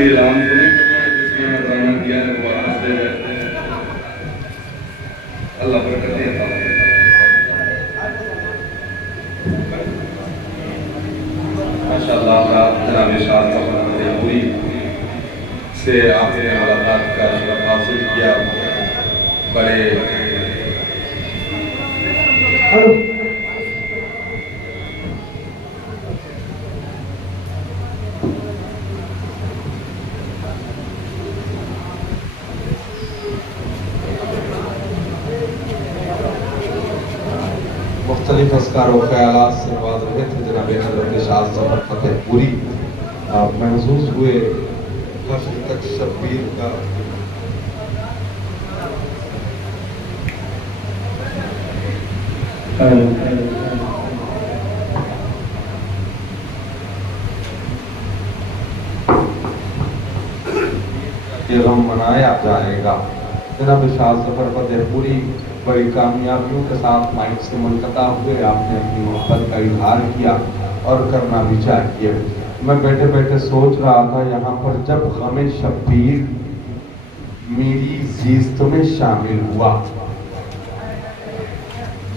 کوئی اعلان تو نہیں کرنا ہے جس میں نظرانہ کیا ہے وہ آواز دے رہے ہیں. اللہ برکت عطا ماشاءاللہ. آپ جناب شاہ صاحب پوری سے آپ نے ملاقات کا شرف حاصل کیا. بڑے مختلف اذکار و خیالات سے نواز رہے تھے جناب حضرت شاہ ظفر فتح پوری. محظوظ ہوئے حشر تک شبیر کا یہ غم منایا جائے گا. جناب شاہ ظفر فتح پوری بڑی کامیابیوں کے ساتھ مائک سے منقطع ہوئے. آپ نے اپنی محبت کا اظہار کیا اور کرنا بھی چاہیے. میں بیٹھے بیٹھے سوچ رہا تھا یہاں پر جب غم شبیر میری زیست میں شامل ہوا،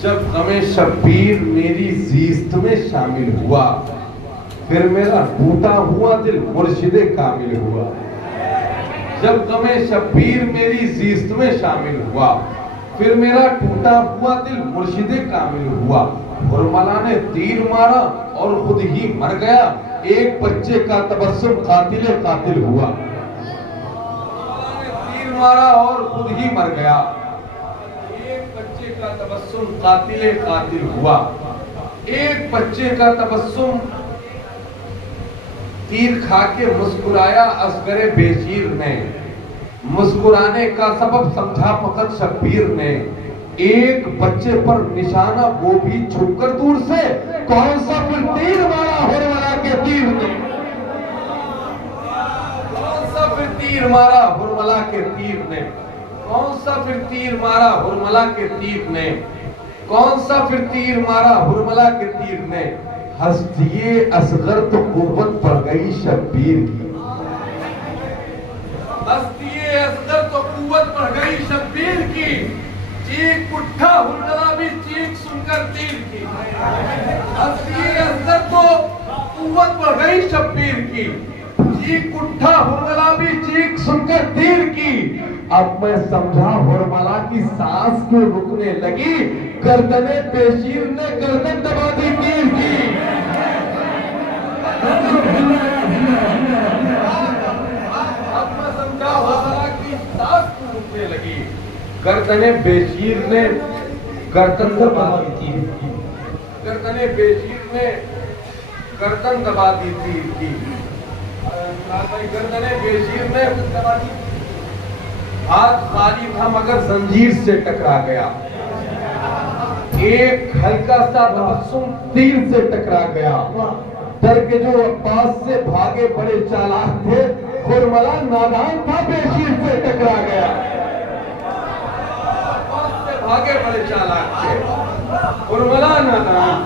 جب غم شبیر میری زیست میں شامل ہوا، پھر میرا ٹوٹا ہوا دل مرشد کامل ہوا. جب غم شبیر میری زیست میں شامل ہوا، پھر میرا ٹوٹا ہوا دل مرشد کامل ہوا. حرملا نے تیر مارا اور خود ہی مر گیا. ایک بچے کا تبسم قاتل قاتل ہوا. حرملا نے تیر مارا اور خود ہی مر گیا. ایک بچے کا تبسم قاتل قاتل ہوا. ایک بچے کا تبسم تیر کھا کے مسکرایا اصغر بیشیر نے. مسکرانے کا سبب سمجھا فقط شبیر نے. ایک بچے پر نشانہ وہ بھی چھپ کر دور سے. کون سا پھر تیر مارا حرملا کے تیر نے؟ کون سا پھر تیر مارا حرملا کے تیر نے؟ کون سا پھر تیر مارا حرملا کے تیر نے؟ کون سا پھر تیر مارا حرملا کے تیر نے؟ ہستی اصغر تو قوت پڑ گئی شبیر کی. ہستی اصغر تو قوت پڑ گئی شبیر کی. چیخ اٹھا حرملا بھی چیخ سن کر تیر کی. ہستی اصغر تو قوت پڑ گئی شبیر کی. چیخ اٹھا حرملا بھی چیخ سن کر تیر کی. اب میں سمجھا حرملا کی سانس کیوں رکنے لگی. گردن پیشیر نے گردن دبا دی تیر کی. اب میں سمجھا حرملا کی سانس کیوں رکنے لگی. گردن بیشیر نے گردن دبا دی تیر کی. گردن بیشیر نے گردن دبا دی تیر کی. گردن بیشیر نے دبا دی. ہاتھ خالی تھا مگر زنجیر سے ٹکرا گیا. ایک ہلکا سا تبسم تیر سے ٹکرا گیا. ڈر کے جو عباس سے بھاگے بڑے چالاک تھے. حرملا نادان تھا بیشیر سے ٹکرا گیا. آگے بڑے چالاک تھے. حرملا نادان.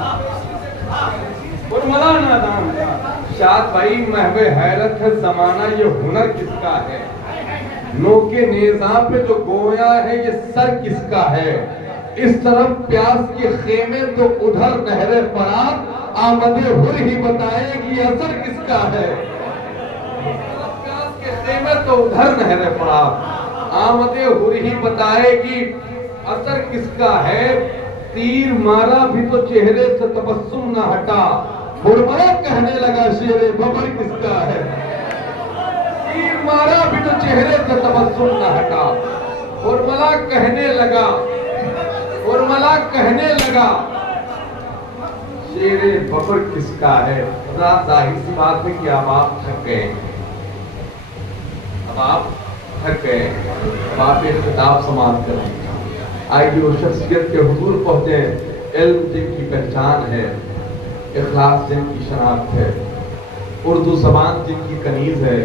حرملا نادان. شاد بھائی محو حیرت ہے زمانہ یہ ہنر کس کا ہے. نوکے نیزاں پہ جو گویا ہے یہ سر کس کا ہے. اس طرف پیاس کے خیمے تو ادھر نہر فرات. آمد حر ہی بتائے گی اثر کس کا ہے. پیاس کے خیمے تو ادھر نہر فرات. آمد حر ہی بتائے گی اثر کس کا ہے. تیر مارا بھی تو چہرے سے تبسم نہ ہٹا. حرملا کہنے لگا شیر ببر کس کا ہے. تیر مارا بھی تو چہرے سے تبسم نہ ہٹا. حرملا کہنے لگا. حرملا کہنے لگا شیر ببر کس کا ہے. ظاہر سی بات ہے کہ اب آپ تھک گئے. اب آپ تھک گئے. اب آپ ایک خطاب سماعت کریں. آئیے وہ شخصیت کے حضور پہنچے. علم جن کی پہچان ہے. اخلاص جن کی شناخت ہے. اردو زبان جن کی کنیز ہے.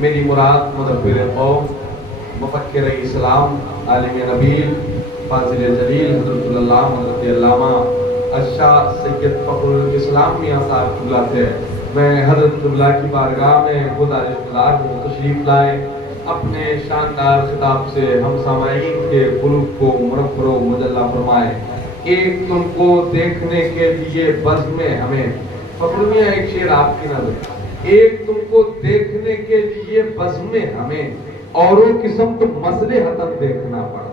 میری مراد مدبر قوم، مفکر اسلام، عالم نبیل، فاضل جلیل حضرت اللہ حضرت علامہ الشاہ سید فخر الاسلام میاں صاحب اللہ سے میں حضرت اللہ کی بارگاہ میں گزارش گزار ہوں تشریف لائیں، اپنے شاندار خطاب سے ہم سامعین کے قلوب کو مرفع و مجلہ فرمائیں۔ ایک تم کو دیکھنے کے لیے بزم ہمیں، فخر ایک شعر آپ کی نظر، ایک تم کو دیکھنے کے لیے بزم ہمیں، اوروں قسم تو مسئلے حتم دیکھنا پڑا۔